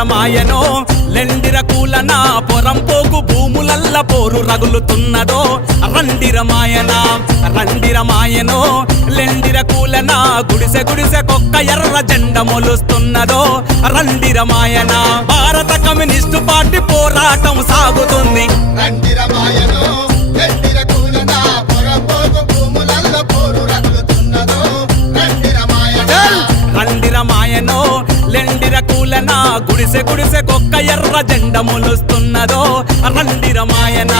రండిరమాయనో లెండిర కూలన పొరంపోకు భూములల్ల పోరు రగులుతున్నదో రండిరమాయన రండిరమాయనో లెండిర కూలన గుడిసె గుడిసె కొక్క ఎర్ర జెండ మొలుస్తున్నదో రండిరమాయన భారత కమ్యూనిస్టు పార్టీ పోరాటం సాగుతుంది రండిరమాయనో లెండిర కూలన పొరంపోకు భూములల్ల పోరు రగులుతున్నదో రండిరమాయన రండిరమాయనో లెండిర కూలన గుడిసె గుడిసె కొక్క ఎర్ర జెండ మొలుస్తున్నదో రండిరమాయన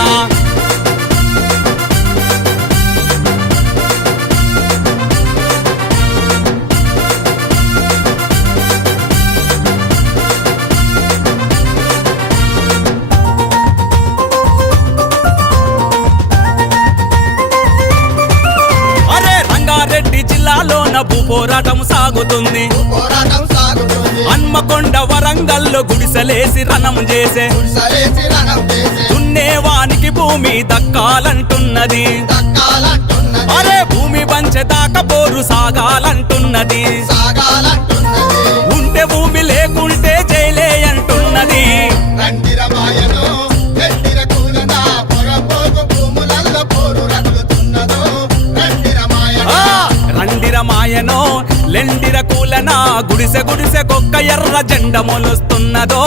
అరే రంగారెడ్డి జిల్లాలోన భూ పోరాటం సాగుతుంది పోరాటం సాగుతుంది హన్మకొండ వరంగల్లో గుడిసెలేసి రణం చేసే గుడిసెలేసి రణం చేసే దున్నేవానికి భూమి దక్కాలంటున్నది దక్కాలంటున్నది అరే భూమి పంచేదాకా పోరు సాగాలంటున్నది సాగాలంటున్నది ఉంటే భూమి లేకుంటే జైలే అంటున్నది రండిరమాయనో లెండిర కూలన పొరంపోకు భూములల్ల పోరు రగులుతున్నదో రండిరమాయన రండిరమాయనో లెండిర కూలన గుడిసె గుడిసె కొక్క ఎర్ర జెండ మొలుస్తున్నదో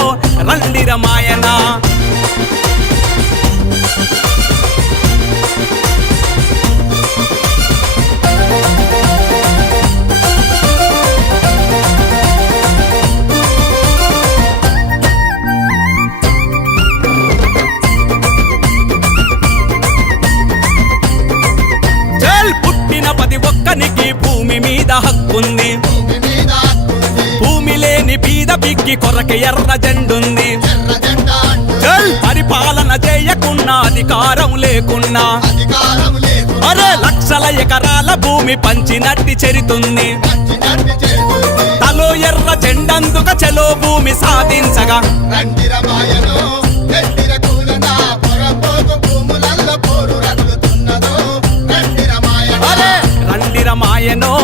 రండిరమాయన చల్ పుట్టిన ప్రతి ఒక్కనికి భూమి మీద హక్కుంది భూమి మీద హక్కుంది భూమి లేని బీద బిక్కి కొరక ఎర్ర జెండుంది ఎర్ర జెండా అంటుంది చల్ పరిపాలన చేయకున్నా అధికారం లేకున్నా అధికారం లేదు అరే లక్షల ఎకరాల భూమి పంచినట్టి చెరితుంది మంచి నడిపి చేస్తుంది తలో ఎర్ర జెండందుక చెలో భూమి సాధించగా రండిరమాయనో లెండిర కూలన పొరంపోకు భూములల్ల పోరు రగులుతున్నదో రండిరమాయన అరే రండిరమాయనో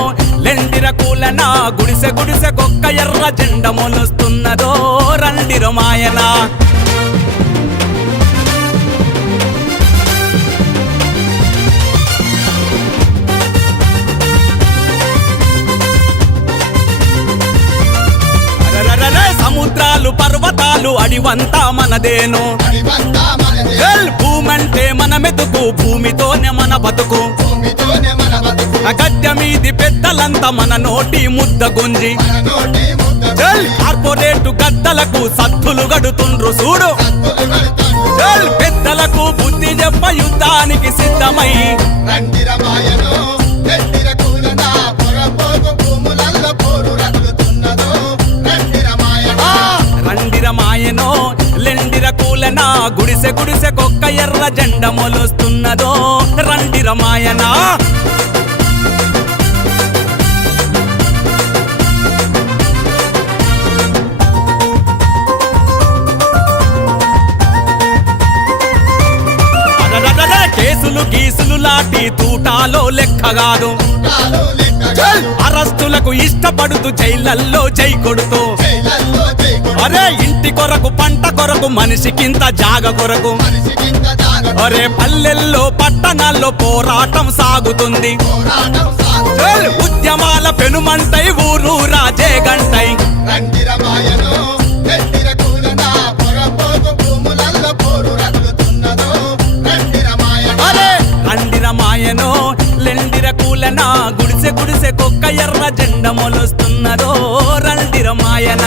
లెండిర కూలన గుడిసె గుడిసె కొక్క ఎర్ర జెండ మొలుస్తున్నదో రండిరమాయన అరెరెరెరె, సముద్రాలు పర్వతాలు అడివంతా మనదేను అడివంతా మనదే ఎల్ భూమంటే మన మెతుకు భూమితోనే మన బతుకు భూమితోనే మన బతుకు గద్దె మీది పెద్దలంతా మన నోటి ముద్ద గుంజి మన నోటి ముద్ద చల్ కార్పొరేటు గద్దలకు సత్తులు గడుతుండ్రు చూడు సత్తులు కడుతుండ్రు చల్ పెద్దలకు బుద్ధి చెప్ప యుద్ధానికి సిద్ధమై రండిరమాయనో లెండిర కూలన పొరంపోకు భూములల్ల పోరు రగులుతున్నదో రండిరమాయన రండిరమాయనో లెండిర కూలన గుడిసె గుడిసె కొక్క ఎర్ర జెండ మొలుస్తున్నదో రండిరమాయన అరెరెరెరె, కేసులు గీసులు లాటి తూటాలో లెక్క కాదు తాలో లెక్క చల్ అరెస్టులకు ఇష్టపడుతూ జైలల్లో జై కొడుతూ జైలల్లో జైకొడు అరే ఇంటి కొరకు పంట కొరకు మనిషికింత జాగ కొరకు మనిషికింత జాగ అరే పల్లెల్లో పట్టణాల్లో పోరాటం సాగుతుంది పోరాటం సాగు చల్ ఉద్యమాల పెనుమంటై ఊరు రాజే గంటై రండిరమాయనో లెండిర కూలన పొరంపోకు భూములల్ల పోరు రగులుతున్నదో రండిరమాయన అరే రండిరమాయనో లెండిర కూలన గుడిసె గుడిసె కొక్క ఎర్ర జెండ మొలుస్తున్నదో రండిరమాయన